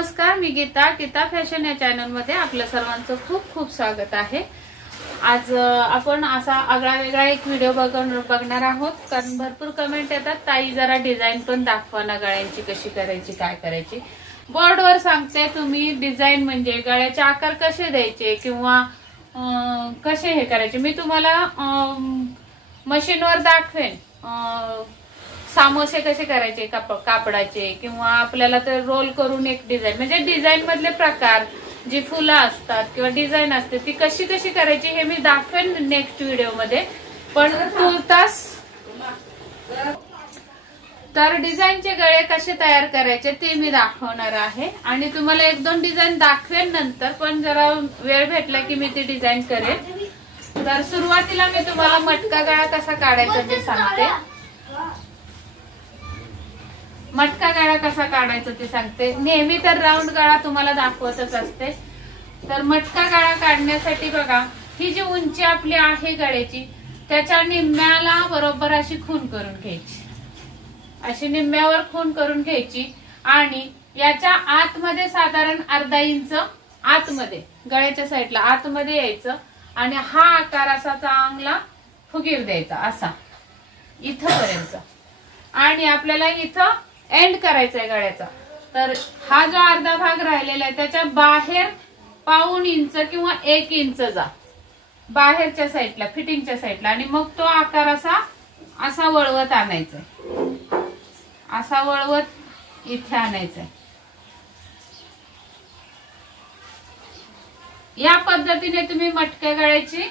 नमस्कार, मी गीता फॅशन या चॅनल मध्ये आपल्या सर्वांचं खूप खूप स्वागत आहे। आज आपण असा आगळा वेगळा एक व्हिडिओ बघणार आहोत, कारण भरपूर कमेंट येतात, ताई जरा डिझाइन पण दाखवा ना, गळ्यांची कशी करायची, काय करायची। बोर्डवर सांगते तुम्ही डिझाइन म्हणजे गळ्याचे आकार कसे द्यायचे किंवा कसे हे करायचे, मी तुम्हाला मशीनवर दाखवेन। सामोसे कसे करायचे कापडाचे, किंवा आपल्याला तर रोल करून एक डिझाइन म्हणजे डिझाइन मधले प्रकार, जी फुलं असतात किंवा डिझाइन असते ती कशी कशी करायची हे मी दाखवेन नेक्स्ट व्हिडिओ मध्ये। पण तुर्तास तर डिझाइनचे गळे कसे तयार करायचे ते मी दाखवणार आहे, आणि तुम्हाला एक दोन डिझाइन दाखवेन नंतर, पण जरा वेळ भेटला की मी ती डिझाइन करेन। तर सुरुवातीला मी तुम्हाला मटका गळा कसा काढायचा ते सांगते। मटका गळा कसा काढायचा ते सांगते। नेहमी तर राऊंड गळा तुम्हाला दाखवतच असते। तर मटका गळा काढण्यासाठी बघा, ही जी उंची आपली आहे गळ्याची त्याच्या निम्म्याला बरोबर अशी खून करून घ्यायची, अशी निम्म्यावर खून करून घ्यायची, आणि याच्या आतमध्ये साधारण अर्धा इंच आतमध्ये गळ्याच्या साईडला आतमध्ये यायचं, आणि हा आकार असा चांगला फुगीर द्यायचा असा इथपर्यंत, आणि आपल्याला इथं एंड करायचा आहे गळ्याचा। तर हा जो अर्धा भाग राहिलेला आहे त्याच्या बाहेर पाऊण इंच किंवा 1 इंच जा बाहेरच्या साईडला, फिटिंगच्या साईडला, आणि मग तो आकार असा वळवत आणायचा, असा वळवत इथे आणायचा। या पद्धतीने तुम्ही मटक्या गळ्याची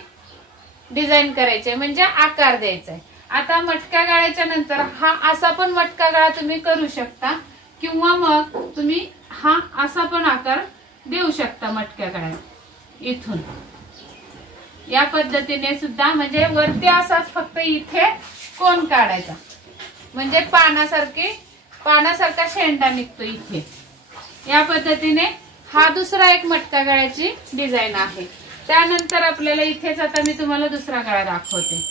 डिझाइन करायची, म्हणजे आकार द्यायचा आहे। आता मटका गळ्याच्या नंतर हा असा पण मटका गळा तुम्ही करू शकता, किंवा मग तुम्ही हा असा पण आकार देऊ शकता मटक्या गळ्यात इथून, या पद्धतीने सुद्धा, म्हणजे वरती असाच फक्त इथे कोन काढायचा, म्हणजे पानासारखा शेंडा निघतो इथे। या पद्धतीने हा दुसरा एक मटका गळ्याची डिझाइन आहे। त्यानंतर आपल्याला इथेच आता मी तुम्हाला दुसरा गळा दाखवते,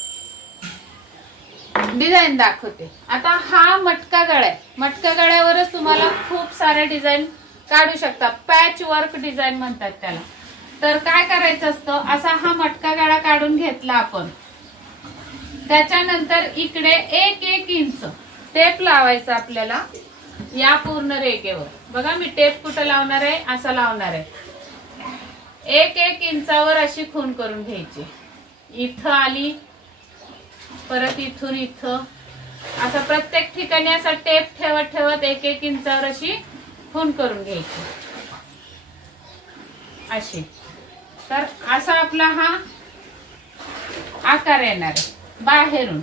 डिझाइन दाखवते। आता हा मटका गळा आहे, मटका गळ्यावरच तुम्हाला खूप सारे डिझाइन काढू शकता, पॅच वर्क डिझाइन म्हणतात त्याला। तर काय करायचं असतं, असा हा मटका गळा काढून घेतला आपण, त्याच्यानंतर इकडे 1 इंच टेप लावायचा आपल्याला या पूर्ण रेघेवर। बघा मी टेप कुठं लावणार आहे, असा लावणार आहे। 1 इंचावर अशी खून करून घ्यायची, इथं आली, परत इथून इथं, असा प्रत्येक ठिकाणी असा टेप ठेवत ठेवत 1 इंचावर अशी खून करून घ्यायची अशी। तर असा आपला हा आकार येणार आहे बाहेरून।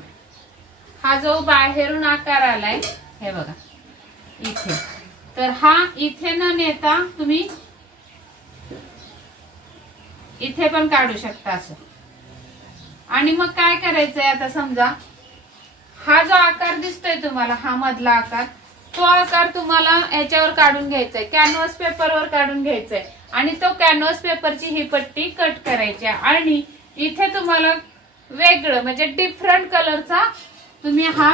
हा जो बाहेरून आकार आलाय हे बघा इथे, तर हा इथे न नेता तुम्ही इथे पण काढू शकता असं। आणि मग काय करायचंय, आता समजा हा जो आकार दिसतोय तुम्हाला, हा मधला आकार, तो आकार तुम्हाला याच्यावर काढून घ्यायचाय, कॅनव्हास पेपरवर काढून घ्यायचाय, आणि तो कॅनव्हास पेपरची ही पट्टी कट करायची, आणि इथे तुम्हाला वेगळं म्हणजे डिफरंट कलरचा तुम्ही हा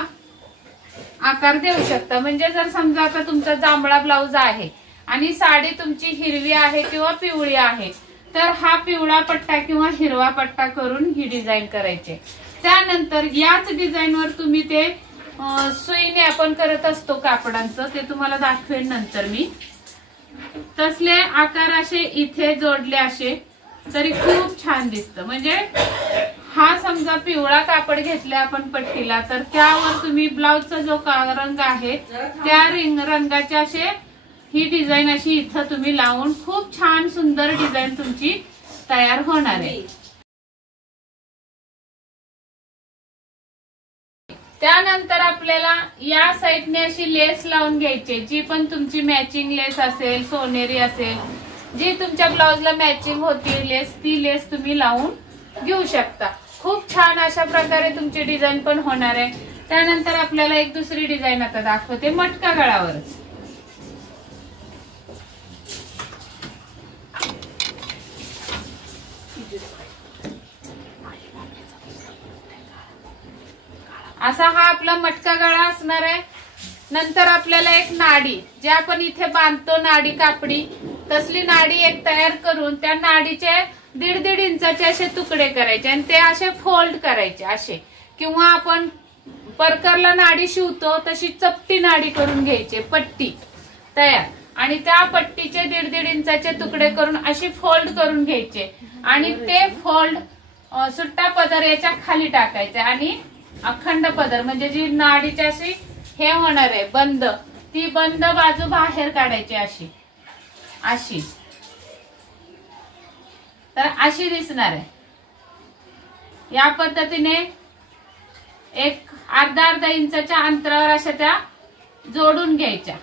आकार देऊ शकता। म्हणजे जर समजा आता तुमचा जांभळा ब्लाउज आहे आणि साडी तुमची हिरवी आहे किंवा पिवळी आहे, तर हा पिवळा पट्टा किंवा हिरवा पट्टा करून ही डिझाइन करायची। त्यानंतर याच डिझाइनवर तुम्ही ते सुईने आपण करत असतो कापडांचं, ते तुम्हाला दाखवेन नंतर मी। तसले आकार असे इथे जोडले असे तरी खूप छान दिसतं। म्हणजे हा समजा पिवळा कापड घेतला आपण पट्टीला, तर त्यावर तुम्ही ब्लाउजचा जो रंग आहे त्या रंगाचे असे ही डिझाइन अशी इथं तुम्ही लावून खूप छान सुंदर डिझाइन तुमची तयार होणार आहे। त्यानंतर आपल्याला या साईडने अशी लेस लावून घ्यायची, जी पण तुमची मॅचिंग लेस असेल, सोनेरी असेल, जी तुमच्या ब्लाउजला मॅचिंग होती लेस, ती लेस तुम्ही लावून घेऊ शकता। खूप छान अशा प्रकारे तुमची डिझाइन पण होणार आहे। त्यानंतर आपल्याला एक दुसरी डिझाइन आता दाखवते मटका गळावरच। असा हा आपला मटका गळा असणार आहे। नंतर आपल्याला एक नाडी, जे आपण इथे बांधतो नाडी कापडी, तसली नाडी एक तयार करून त्या नाडीचे 1.5 इंचाचे असे तुकडे करायचे आणि ते असे फोल्ड करायचे असे, किंवा आपण परकरला नाडी शिवतो तशी चपटी नाडी करून घ्यायची, पट्टी तयार, आणि त्या पट्टीचे 1.5 इंचाचे तुकडे करून अशी फोल्ड करून घ्यायचे आणि ते फोल्ड सुट्टा पदर याच्या खाली टाकायचे आणि अखंड पदर म्हणजे जी नाडीची अशी हे होणार आहे बंद, ती बंद बाजू बाहेर काढायची अशी अशी, तर अशी दिसणार आहे। या पद्धतीने एक अर्धा इंचाच्या अंतरावर अशा त्या जोडून घ्यायच्या।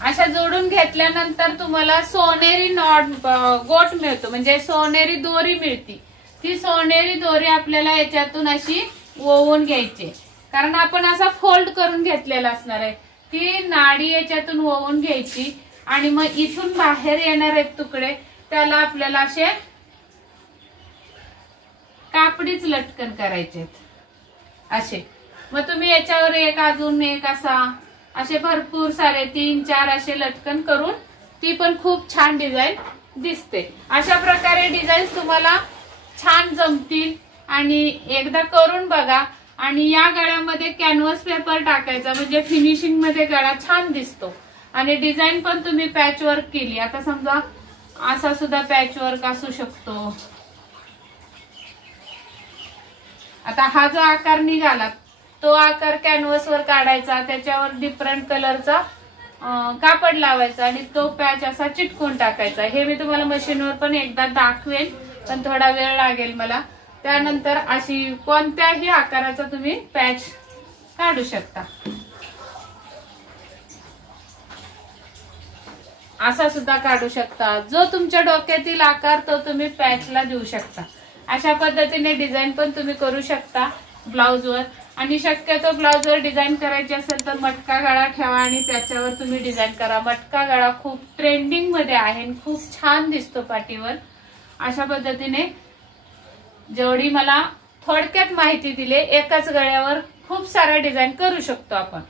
अशा जोडून घेतल्यानंतर तुम्हाला सोनेरी गोट मिळतो, म्हणजे सोनेरी दोरी मिळती। ती सोनेरी दोरी आपल्याला याच्यातून अशी ओवून घ्यायची, कारण आपण असा फोल्ड करून घेतलेला असणार आहे। ती नाडी याच्यातून ओवून घ्यायची आणि मग इथून बाहेर येणार आहेत तुकडे, त्याला आपल्याला असे कापडीच लटकन करायचे असे। मग तुम्ही याच्यावर एक अजून एक असे भरपूर सारे 3-4 असे लटकन करून ती पण खूप छान डिझाईन दिसते। अशा प्रकारे डिझाईन तुम्हाला छान जमतील आणि एकदा करून बघा। आणि या गळ्यामध्ये कॅनव्हास पेपर टाकायचा, म्हणजे फिनिशिंग मध्ये गळा छान दिसतो आणि डिझाईन पण तुम्ही पॅच वर्क केली। आता समजा असा सुद्धा पॅच वर्क असू शकतो। आता हा जो आकार निघाला तो आकार कॅनव्हास वर काढायचा, त्याच्यावर डिफरंट कलरचा कापड लावायचा आणि तो पॅच असा चिटकून टाकायचा। हे मी तुम्हाला मशीनवर पण एकदा दाखवेन, पण थोडा वेळ लागेल मला। त्यानंतर अशी कोणत्याही आकाराचा तुम्ही पॅच काढू शकता, असा सुद्धा काढू शकता। जो तुमच्या डोक्यातील आकार तो तुम्ही पॅचला देऊ शकता। अशा पद्धतीने डिझाईन पण तुम्ही करू शकता ब्लाउजवर। आणि शक्यतो ब्लाउजवर डिझाईन करायची असेल तर मटका गळा ठेवा आणि त्याच्यावर तुम्ही डिझाईन करा। मटका गळा खूप ट्रेंडिंग मध्ये आहे, खूप छान दिसतो पाठीवर। अशा पद्धतीने जेवढी मला थोडक्यात माहिती दिली, एकाच गळ्यावर खूप साऱ्या डिझाईन करू शकतो आपण।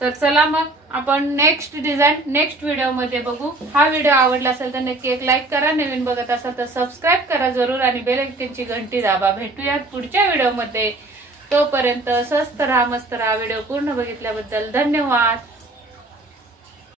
तर चला मग आपण नेक्स्ट डिझाईन नेक्स्ट व्हिडिओ मध्ये बघू। हा व्हिडिओ आवडला असेल तर नक्की एक लाईक करा, नवीन बघत असाल तर सबस्क्राईब करा जरूर आणि बेल आयकॉनची घंटी दाबा। भेटूयात पुढच्या व्हिडिओ मध्ये, तोपर्यंत स्वस्त राहा, मस्त राहा। व्हिडिओ पूर्ण बघितल्याबद्दल धन्यवाद।